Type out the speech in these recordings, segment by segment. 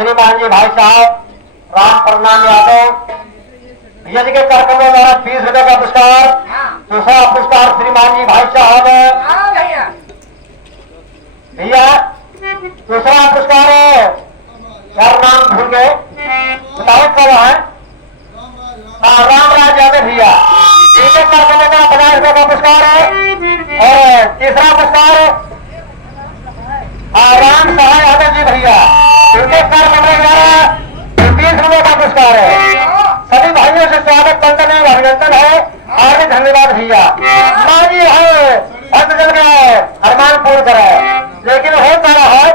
श्रीमान जी भाई साहब राम प्रणाम यादव भैया जी के कार्यक्रम में हमारा 20 रुपए का पुरस्कार। दूसरा पुरस्कार श्रीमान जी भाई साहब भैया। दूसरा पुरस्कार यार नाम भूल गए, बताओ कब है? राम राज यादव भैया। एक एक कार्यक्रम का 50 रुपए का पुरस्कार है। और तीसरा पुरस्कार राम सहाय यादव जी भैया। एक एक कार्यक्रम में 20 रुपए का पुरस्कार है। सभी भाइयों से स्वागत बंधन है, अभिनंदन है और भी धन्यवाद भैया। माँ जी है भक्तजन का अरमान पूर्ण करे, लेकिन हो रहा है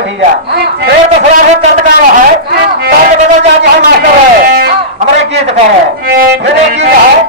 भैया। फिर तो सवाल चंद का है, मास्टर है हमारे गीत का है। फिर एक गीत है